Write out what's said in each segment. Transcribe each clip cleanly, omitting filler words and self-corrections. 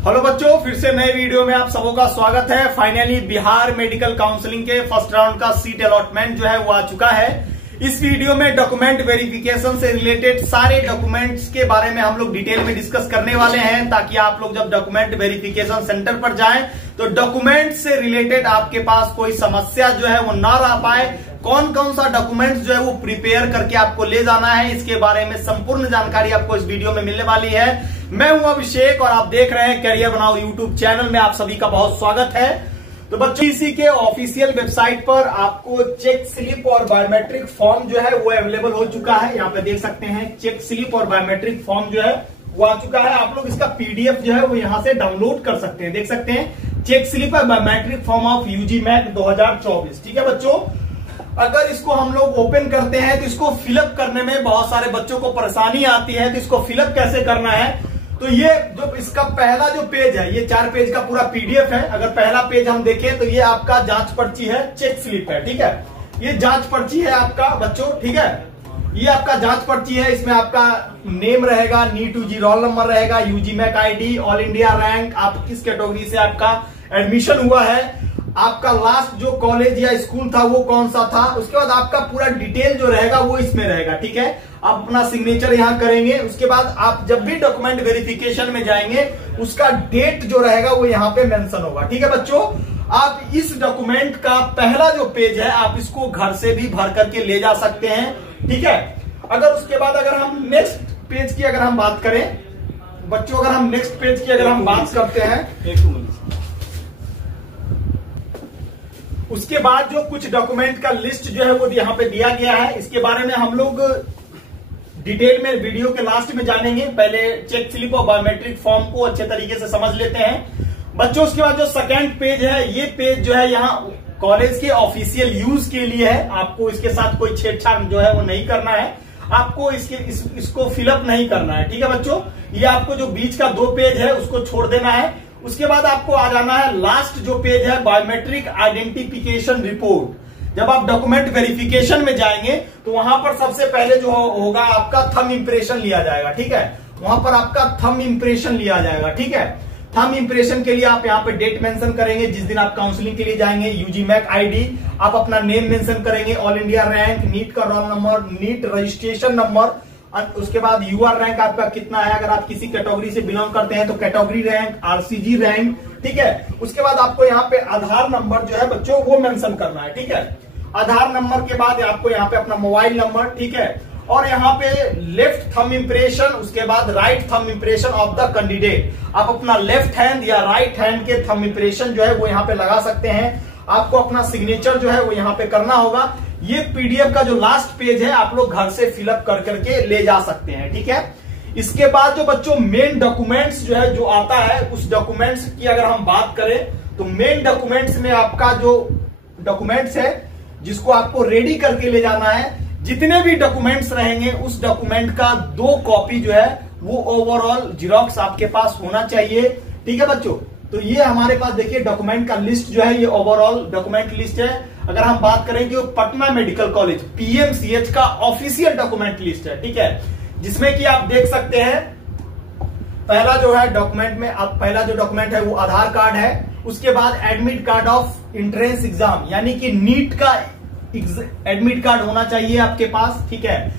Hello बच्चों, फिर से नए वीडियो में आप सबों का स्वागत है। फाइनली बिहार मेडिकल काउंसलिंग के फर्स्ट राउंड का सीट अलॉटमेंट जो है वो आ चुका है। इस वीडियो में डॉक्यूमेंट वेरिफिकेशन से रिलेटेड सारे डॉक्यूमेंट्स के बारे में हम लोग डिटेल में डिस्कस करने वाले हैं, ताकि आप लोग जब डॉक्यूमेंट वेरिफिकेशन सेंटर पर जाएं तो डॉक्यूमेंट से रिलेटेड आपके पास कोई समस्या जो है वो ना रह पाए। कौन कौन सा डॉक्यूमेंट्स जो है वो प्रिपेयर करके आपको ले जाना है, इसके बारे में संपूर्ण जानकारी आपको इस वीडियो में मिलने वाली है। मैं हूं अभिषेक और आप देख रहे हैं करियर बनाओ यूट्यूब चैनल में। आप सभी का बहुत स्वागत है। तो बच्चों, इसी के ऑफिशियल वेबसाइट पर आपको चेक स्लिप और बायोमेट्रिक फॉर्म जो है वो अवेलेबल हो चुका है। यहाँ पे देख सकते हैं चेक स्लिप और बायोमेट्रिक फॉर्म जो है वो आ चुका है। आप लोग इसका पीडीएफ जो है वो यहाँ से डाउनलोड कर सकते हैं। देख सकते हैं चेक स्लिप और biometric form of UG MAC 2024। ठीक है बच्चों, अगर इसको हम लोग ओपन करते हैं तो इसको फिलअप करने में बहुत सारे बच्चों को परेशानी आती है। तो इसको फिलअप कैसे करना है, तो ये जो इसका पहला जो पेज है, ये 4 पेज का पूरा पीडीएफ है। अगर पहला पेज हम देखें तो ये आपका जांच पर्ची है, चेक स्लिप है। ठीक है, ये जांच पर्ची है आपका बच्चों। ठीक है, ये आपका जांच पर्ची है। इसमें आपका नेम रहेगा, नीट यूजी रोल नंबर रहेगा, UG MAC ID, all India rank, आप किस कैटेगरी से आपका एडमिशन हुआ है, आपका लास्ट जो कॉलेज या स्कूल था वो कौन सा था, उसके बाद आपका पूरा डिटेल जो रहेगा वो इसमें रहेगा। ठीक है, आप अपना सिग्नेचर यहां करेंगे। उसके बाद आप जब भी डॉक्यूमेंट वेरिफिकेशन में जाएंगे उसका डेट जो रहेगा वो यहाँ पे मेंशन होगा। ठीक है बच्चों, आप इस डॉक्यूमेंट का पहला जो पेज है आप इसको घर से भी भर करके ले जा सकते हैं। ठीक है, अगर उसके बाद अगर हम नेक्स्ट पेज की अगर हम बात करें बच्चों, अगर हम नेक्स्ट पेज की अगर हम बात करते हैं, उसके बाद जो कुछ डॉक्यूमेंट का लिस्ट जो है वो यहाँ पे दिया गया है। इसके बारे में हम लोग डिटेल में वीडियो के लास्ट में जानेंगे। पहले चेक स्लिप और बायोमेट्रिक फॉर्म को अच्छे तरीके से समझ लेते हैं बच्चों। उसके बाद जो सेकंड पेज है, ये पेज जो है यहाँ कॉलेज के ऑफिशियल यूज के लिए है। आपको इसके साथ कोई छेड़छाड़ जो है वो नहीं करना है, आपको इसको फिलअप नहीं करना है। ठीक है बच्चों, ये आपको जो बीच का 2 पेज है उसको छोड़ देना है। उसके बाद आपको आ जाना है लास्ट जो पेज है, बायोमेट्रिक आइडेंटिफिकेशन रिपोर्ट। जब आप डॉक्यूमेंट वेरिफिकेशन में जाएंगे तो वहां पर सबसे पहले जो होगा आपका थंब इंप्रेशन लिया जाएगा। ठीक है, वहां पर आपका थंब इंप्रेशन लिया जाएगा। ठीक है, थंब इंप्रेशन के लिए आप यहाँ पे डेट मेंशन करेंगे जिस दिन आप काउंसलिंग के लिए जाएंगे, यूजी मैक आईडी, आप अपना नेम मेंशन करेंगे, ऑल इंडिया रैंक, नीट का roll number, NEET registration number, उसके बाद यूआर रैंक आपका कितना है, अगर आप किसी कैटेगरी से बिलोंग करते हैं तो कैटेगरी रैंक, आरसीजी रैंक। ठीक है, उसके बाद आपको यहाँ पे आधार नंबर जो है बच्चों वो मेंशन करना है। ठीक है, आधार नंबर के बाद आपको यहाँ पे अपना मोबाइल नंबर, ठीक है, और यहाँ पे लेफ्ट थंब इंप्रेशन, उसके बाद right thumb impression of the candidate. आप अपना लेफ्ट हैंड या राइट हैंड के थंब इंप्रेशन जो है वो यहाँ पे लगा सकते हैं। आपको अपना सिग्नेचर जो है वो यहाँ पे करना होगा। ये पीडीएफ का जो लास्ट पेज है आप लोग घर से फिलअप कर करके ले जा सकते हैं। ठीक है, इसके बाद जो बच्चों मेन डॉक्यूमेंट्स जो है जो आता है, उस डॉक्यूमेंट्स की अगर हम बात करें तो मेन डॉक्यूमेंट्स में आपका जो डॉक्यूमेंट्स है जिसको आपको रेडी करके ले जाना है, जितने भी डॉक्यूमेंट्स रहेंगे उस डॉक्यूमेंट का 2 कॉपी जो है वो ओवरऑल जीरोक्स आपके पास होना चाहिए। ठीक है बच्चों, तो ये हमारे पास देखिए डॉक्यूमेंट का लिस्ट जो है ये ओवरऑल डॉक्यूमेंट लिस्ट है। अगर हम बात करें जो पटना मेडिकल कॉलेज पीएमसीएच का ऑफिशियल डॉक्यूमेंट लिस्ट है। ठीक है, जिसमें कि आप देख सकते हैं पहला जो है डॉक्यूमेंट में पहला जो डॉक्यूमेंट है वो आधार कार्ड है। उसके बाद admit card of entrance exam, यानी कि नीट का एडमिट कार्ड होना चाहिए आपके पास। ठीक है,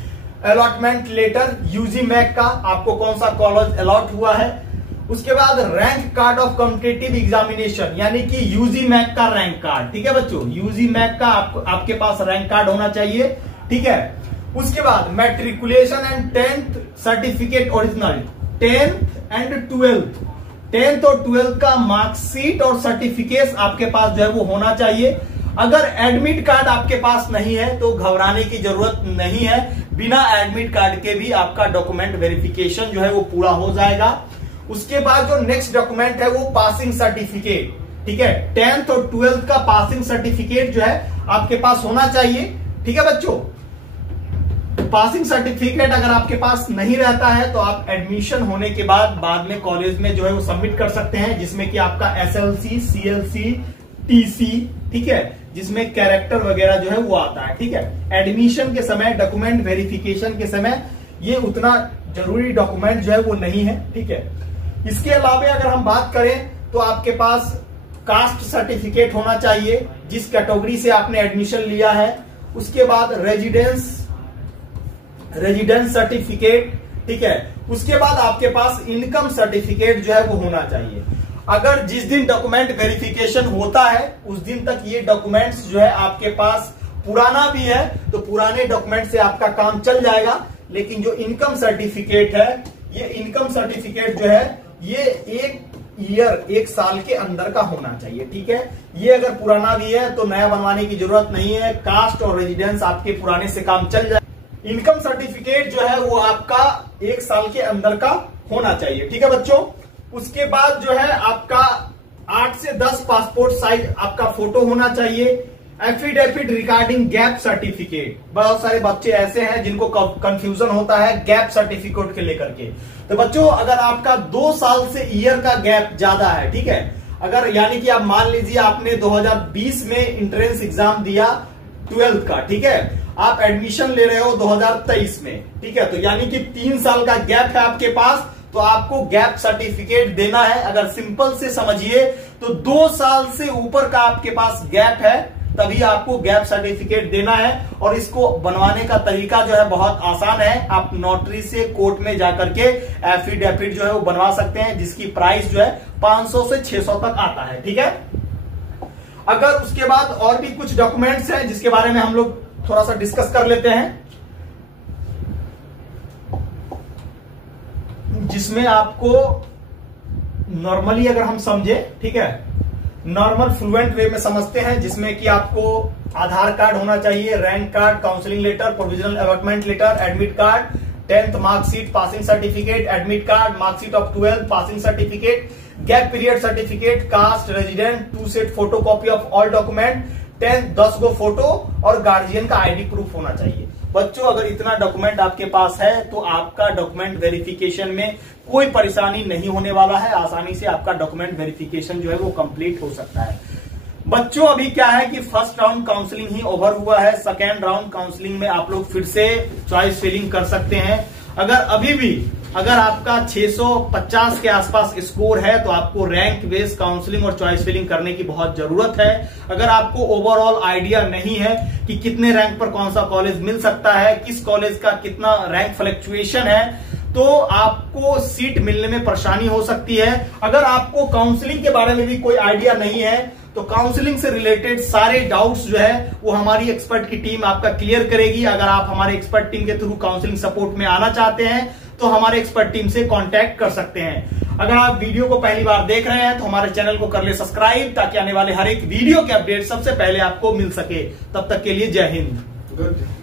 अलॉटमेंट लेटर यूजी मैक का, आपको कौन सा कॉलेज अलॉट हुआ है। उसके बाद rank card of competitive examination, यानी कि यूजी मैक का रैंक कार्ड। ठीक है बच्चों, यूजी मैक का आपके पास रैंक कार्ड होना चाहिए। ठीक है, उसके बाद matriculation and 10th certificate original, 10th and 12th, 10th और 12th का मार्कशीट और सर्टिफिकेट आपके पास जो है वो होना चाहिए। अगर एडमिट कार्ड आपके पास नहीं है तो घबराने की जरूरत नहीं है, बिना एडमिट कार्ड के भी आपका डॉक्यूमेंट वेरिफिकेशन जो है वो पूरा हो जाएगा। उसके बाद जो नेक्स्ट डॉक्यूमेंट है वो पासिंग सर्टिफिकेट। ठीक है, 10th और 12th का पासिंग सर्टिफिकेट जो है आपके पास होना चाहिए। ठीक है बच्चों, पासिंग सर्टिफिकेट अगर आपके पास नहीं रहता है तो आप एडमिशन होने के बाद में कॉलेज में जो है वो सबमिट कर सकते हैं, जिसमें कि आपका एसएलसी, सीएलसी, टीसी, ठीक है, जिसमें कैरेक्टर वगैरह जो है वो आता है। ठीक है, एडमिशन के समय, डॉक्यूमेंट वेरिफिकेशन के समय ये उतना जरूरी डॉक्यूमेंट जो है वो नहीं है। ठीक है, इसके अलावा अगर हम बात करें तो आपके पास कास्ट सर्टिफिकेट होना चाहिए जिस कैटेगरी से आपने एडमिशन लिया है। उसके बाद रेजिडेंस सर्टिफिकेट, ठीक है। उसके बाद आपके पास इनकम सर्टिफिकेट जो है वो होना चाहिए। अगर जिस दिन डॉक्यूमेंट वेरिफिकेशन होता है उस दिन तक ये डॉक्यूमेंट्स जो है आपके पास पुराना भी है तो पुराने डॉक्यूमेंट से आपका काम चल जाएगा, लेकिन जो इनकम सर्टिफिकेट है, ये इनकम सर्टिफिकेट जो है ये एक साल के अंदर का होना चाहिए, ठीक है। ये अगर पुराना भी है तो नया बनवाने की जरूरत नहीं है, कास्ट और रेजिडेंस आपके पुराने से काम चल जाए। इनकम सर्टिफिकेट जो है वो आपका 1 साल के अंदर का होना चाहिए, ठीक है बच्चों। उसके बाद जो है आपका 8 से 10 पासपोर्ट साइज आपका फोटो होना चाहिए। एफिडेविट रिगार्डिंग गैप सर्टिफिकेट, बहुत सारे बच्चे ऐसे हैं जिनको कंफ्यूजन होता है गैप सर्टिफिकेट के लेकर के। तो बच्चों अगर आपका 2 साल से ईयर का गैप ज्यादा है, ठीक है, अगर यानी कि आप मान लीजिए आपने 2020 में एंट्रेंस एग्जाम दिया 12th का, ठीक है, आप एडमिशन ले रहे हो 2023 में, ठीक है, तो यानी कि 3 साल का गैप है आपके पास, तो आपको गैप सर्टिफिकेट देना है। अगर सिंपल से समझिए तो 2 साल से ऊपर का आपके पास गैप है तभी आपको गैप सर्टिफिकेट देना है। और इसको बनवाने का तरीका जो है बहुत आसान है, आप नोटरी से कोर्ट में जाकर के एफिडेविट जो है वो बनवा सकते हैं जिसकी प्राइस जो है 500 से 600 तक आता है, ठीक है। अगर उसके बाद और भी कुछ डॉक्यूमेंट्स हैं जिसके बारे में हम लोग थोड़ा सा डिस्कस कर लेते हैं, जिसमें आपको नॉर्मली अगर हम समझे, ठीक है, नॉर्मल फ्लुएंट वे में समझते हैं, जिसमें कि आपको आधार कार्ड होना चाहिए, rank card, counselling letter, provisional allotment letter, admit card, 10th marksheet, passing certificate, admit card, marksheet of 12th, passing certificate, gap period certificate, caste, resident, 2 set photo copy of all document, 10 go photo और guardian का ID proof होना चाहिए। बच्चों अगर इतना document आपके पास है तो आपका डॉक्यूमेंट वेरिफिकेशन में कोई परेशानी नहीं होने वाला है, आसानी से आपका डॉक्यूमेंट वेरिफिकेशन जो है वो कंप्लीट हो सकता है। बच्चों अभी क्या है कि फर्स्ट राउंड काउंसलिंग ही ओवर हुआ है, सेकेंड राउंड काउंसलिंग में आप लोग फिर से चॉइस फिलिंग कर सकते हैं। अगर आपका 650 के आसपास स्कोर है तो आपको रैंक बेस्ड काउंसलिंग और चॉइस फिलिंग करने की बहुत जरूरत है। अगर आपको ओवरऑल आइडिया नहीं है कि कितने रैंक पर कौन सा कॉलेज मिल सकता है, किस कॉलेज का कितना रैंक फ्लक्चुएशन है, तो आपको सीट मिलने में परेशानी हो सकती है। अगर आपको काउंसलिंग के बारे में भी कोई आइडिया नहीं है तो काउंसलिंग से रिलेटेड सारे डाउट्स जो है वो हमारी एक्सपर्ट की टीम आपका क्लियर करेगी। अगर आप हमारे एक्सपर्ट टीम के थ्रू काउंसलिंग सपोर्ट में आना चाहते हैं तो हमारे एक्सपर्ट टीम से कांटेक्ट कर सकते हैं। अगर आप वीडियो को पहली बार देख रहे हैं तो हमारे चैनल को कर ले सब्सक्राइब ताकि आने वाले हर एक वीडियो के अपडेट सबसे पहले आपको मिल सके। तब तक के लिए जय हिंद।